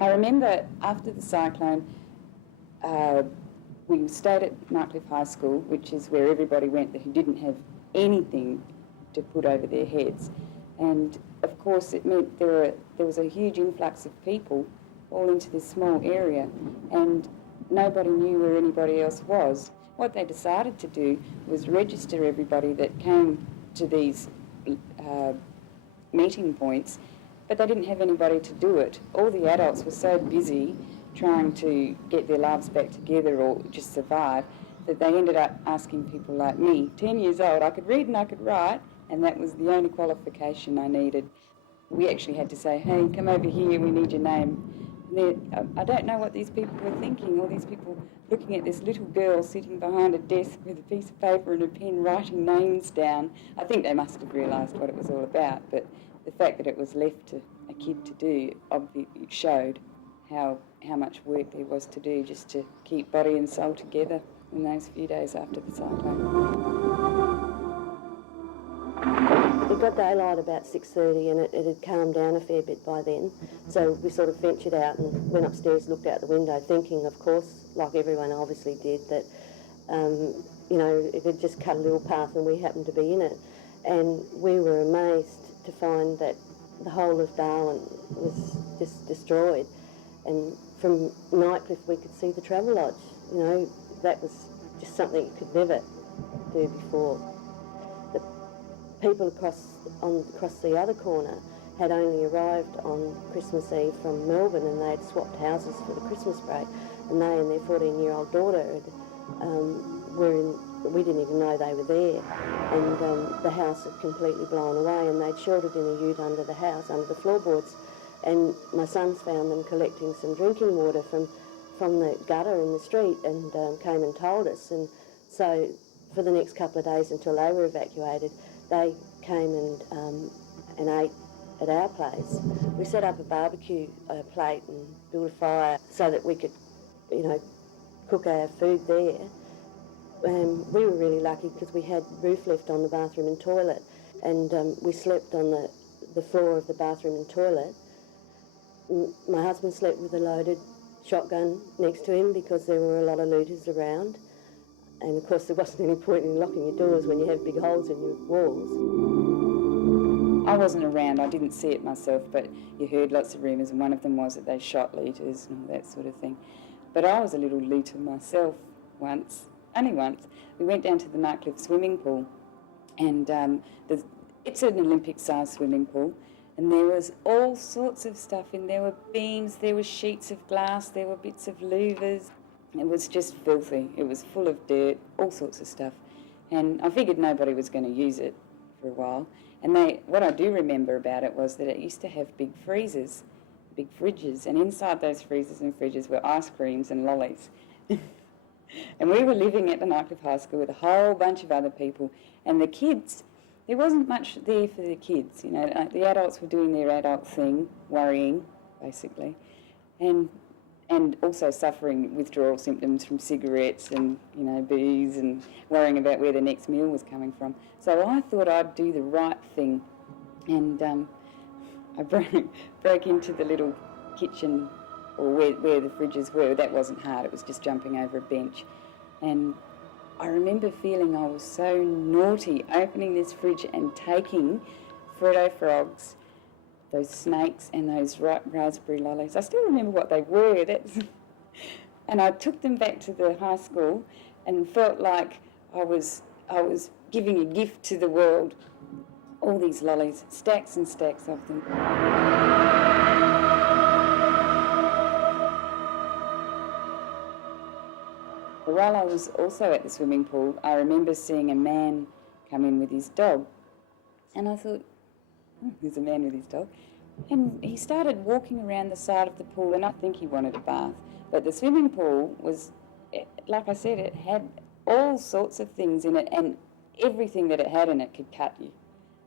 I remember after the cyclone, uh, we stayed at Nightcliff High School, which is where everybody went who didn't have anything to put over their heads. And of course it meant there was a huge influx of people all into this small area, and nobody knew where anybody else was. What they decided to do was register everybody that came to these meeting points, but they didn't have anybody to do it. All the adults were so busy trying to get their lives back together or just survive that they ended up asking people like me, 10 years old, I could read and I could write, and that was the only qualification I needed. We actually had to say, hey, come over here, we need your name. I don't know what these people were thinking, all these people looking at this little girl sitting behind a desk with a piece of paper and a pen writing names down. I think they must have realised what it was all about, but the fact that it was left to a kid to do obviously showed how much work there was to do just to keep body and soul together in those few days after the cyclone. It got daylight about 6:30 and it had calmed down a fair bit by then. So we sort of ventured out and went upstairs, looked out the window, thinking, of course, like everyone obviously did, that, it had just cut a little path and we happened to be in it. And we were amazed to find that the whole of Darwin was just destroyed. And from Nightcliff we could see the travel lodge. That was just something you could never do before. The people across the other corner had only arrived on Christmas Eve from Melbourne, and they had swapped houses for the Christmas break, and they and their 14-year-old daughter we didn't even know they were there, and the house had completely blown away, and they'd sheltered in a ute under the house, under the floorboards, and my sons found them collecting some drinking water from the gutter in the street, and came and told us. And so for the next couple of days until they were evacuated, they came and ate at our place. We set up a barbecue plate and built a fire so that we could, cook our food there. We were really lucky because we had roof left on the bathroom and toilet, and we slept on the floor of the bathroom and toilet. My husband slept with a loaded shotgun next to him because there were a lot of looters around. And of course there wasn't any point in locking your doors when you have big holes in your walls. I wasn't around, I didn't see it myself, but you heard lots of rumours, and one of them was that they shot looters and all that sort of thing. But I was a little looter myself once, only once. We went down to the Nightcliff swimming pool, and it's an Olympic-sized swimming pool, and there was all sorts of stuff in there. There were beams, there were sheets of glass, there were bits of louvers. It was just filthy. It was full of dirt, all sorts of stuff. And I figured nobody was going to use it for a while. And what I do remember about it was that it used to have big freezers, big fridges, and inside those freezers and fridges were ice creams and lollies. And we were living at the Nightcliff High School with a whole bunch of other people, and the kids, there wasn't much there for the kids. The adults were doing their adult thing, worrying, basically, and also suffering withdrawal symptoms from cigarettes and, booze, and worrying about where the next meal was coming from. So I thought I'd do the right thing, and I broke into the little kitchen, or where the fridges were. That wasn't hard, it was just jumping over a bench. And I remember feeling I was so naughty, opening this fridge and taking Freddo frogs, those snakes and those raspberry lollies. I still remember what they were. And I took them back to the high school and felt like I was giving a gift to the world. All these lollies, stacks and stacks of them. But while I was also at the swimming pool, I remember seeing a man come in with his dog. And I thought, there's a man with his dog. And he started walking around the side of the pool, and I think he wanted a bath. But the swimming pool was, like I said, it had all sorts of things in it, and everything that it had in it could cut you.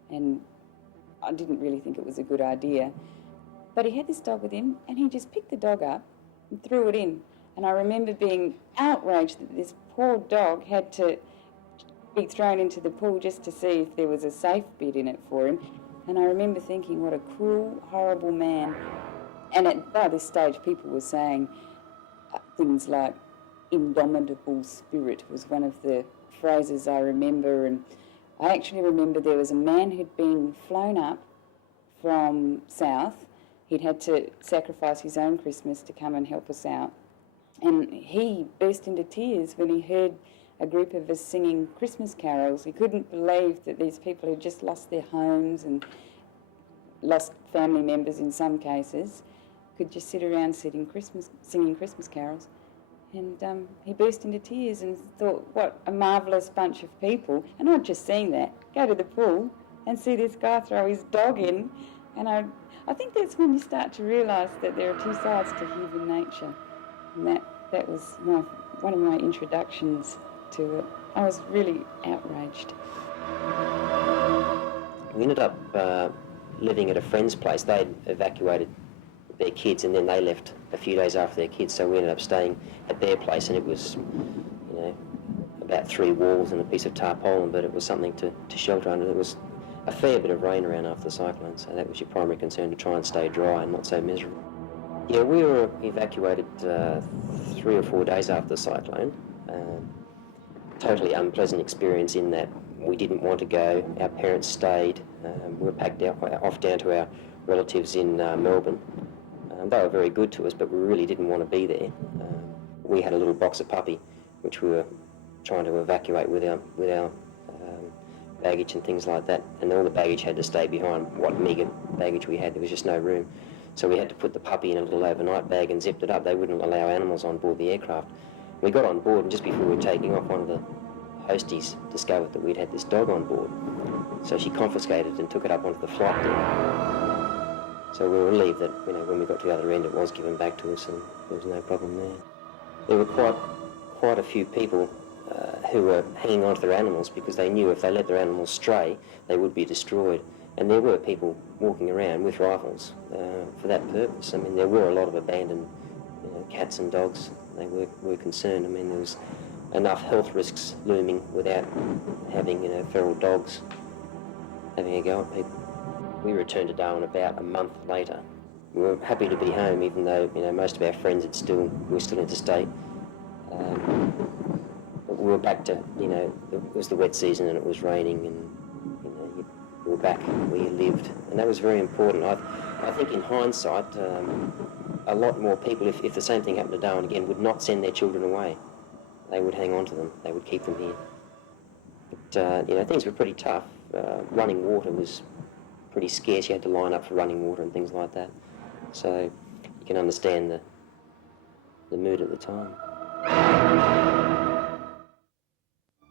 And I didn't really think it was a good idea. But he had this dog with him, and he just picked the dog up and threw it in. And I remember being outraged that this poor dog had to be thrown into the pool just to see if there was a safe bit in it for him. And I remember thinking, what a cruel, horrible man. And by this stage, people were saying things like indomitable spirit was one of the phrases I remember. And I actually remember there was a man who'd been flown up from South. He'd had to sacrifice his own Christmas to come and help us out. And he burst into tears when he heard a group of us singing Christmas carols. He couldn't believe that these people who'd just lost their homes and lost family members in some cases could just sit around singing Christmas carols. And he burst into tears and thought, what a marvellous bunch of people. And I'd just seen that, go to the pool and see this guy throw his dog in. And I think that's when you start to realise that there are two sides to human nature. And that was one of my introductions to it. I was really outraged. We ended up living at a friend's place. They'd evacuated their kids and then they left a few days after their kids, so we ended up staying at their place, and it was, about 3 walls and a piece of tarpaulin, but it was something to shelter under. There was a fair bit of rain around after the cyclone, so that was your primary concern, to try and stay dry and not so miserable. Yeah, we were evacuated 3 or 4 days after the cyclone. Totally unpleasant experience in that we didn't want to go. Our parents stayed. We were packed off down to our relatives in Melbourne. They were very good to us, but we really didn't want to be there. We had a little box of puppy, which we were trying to evacuate with our baggage and things like that, and all the baggage had to stay behind. What meagre baggage we had, there was just no room. So we had to put the puppy in a little overnight bag and zipped it up. They wouldn't allow animals on board the aircraft. We got on board, and just before we were taking off, one of the hosties discovered that we'd had this dog on board. So she confiscated it and took it up onto the flight deck. So we were relieved that, when we got to the other end, it was given back to us and there was no problem there. There were quite a few people who were hanging on to their animals because they knew if they let their animals stray, they would be destroyed. And there were people walking around with rifles for that purpose. I mean, there were a lot of abandoned cats and dogs. They were concerned. I mean, there was enough health risks looming without having, feral dogs having a go at people. We returned to Darwin about a month later. We were happy to be home, even though, most of our friends were still interstate. But we were back to, it was the wet season and it was raining, and, we were back where you lived. And that was very important. I think in hindsight, a lot more people, if the same thing happened to Darwin again, would not send their children away. They would hang on to them. They would keep them here. But, things were pretty tough. Running water was pretty scarce. You had to line up for running water and things like that. So you can understand the mood at the time.